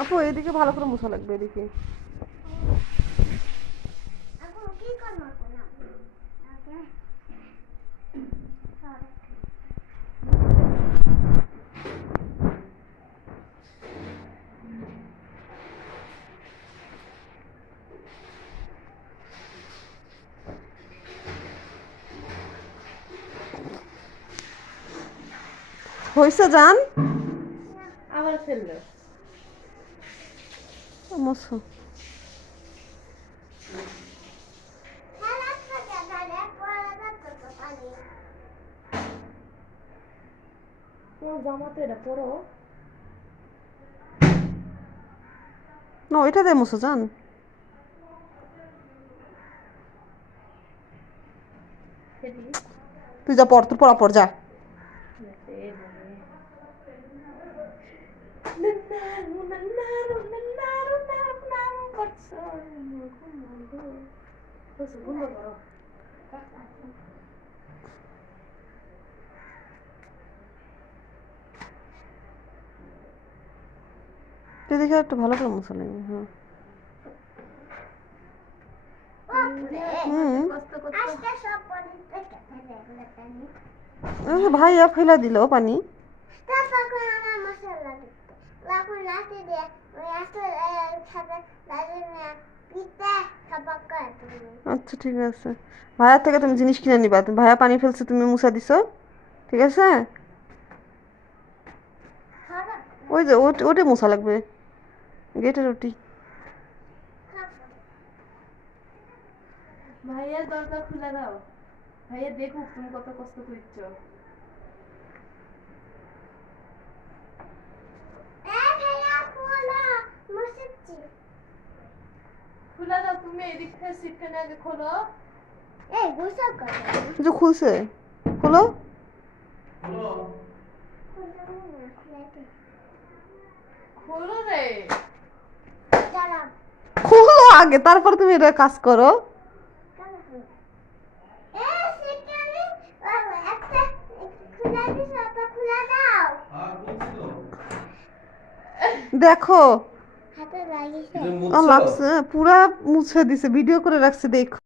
আপু এদিকে ভালো করে মোছা লাগবে এদিকে। হয়েছে যান আবার ফেলল মোছো খেলা থাকে তাহলে পড়াটা করতে পারি। তোমার জামা তো এটা পরো না ওইটা দিয়ে মোছো যান তুই যা পর তোর পড়া পর যা তুই দেখে একটু ভালো করে মোছা লাগবে হ্যাঁ ভাইয়া ফেলা দিল পানি। নিয়ে পিঠে খাবার করে তুমি আচ্ছা ঠিক আছে। ভাইয়ার থেকে তুমি জিনিস কিনে নিবা। তুমি ভাইয়া পানি ফেলছে তুমি মুছা দিছো? ঠিক আছে? ওই যে ওট মোছা লাগবে। গেটের ওটি খাবার ভাইয়ের দরজা খুলে দাও। ভাইয়া দেখুক তুমি কত কষ্ট করছ এ ভাইয়া খোলো মুসিচ্ছি খুলে দাও তুমি এদিক থেকে সিটখানে আগে খোলো। এই গোসল করে এই খুলছে। খোলো। খোলো। রে। খোলো আগে তারপর তুমি এটা কাজ করো। দেখো আর লাগছে পুরা মুছে দিছে ভিডিও করে রাখছে দেখো।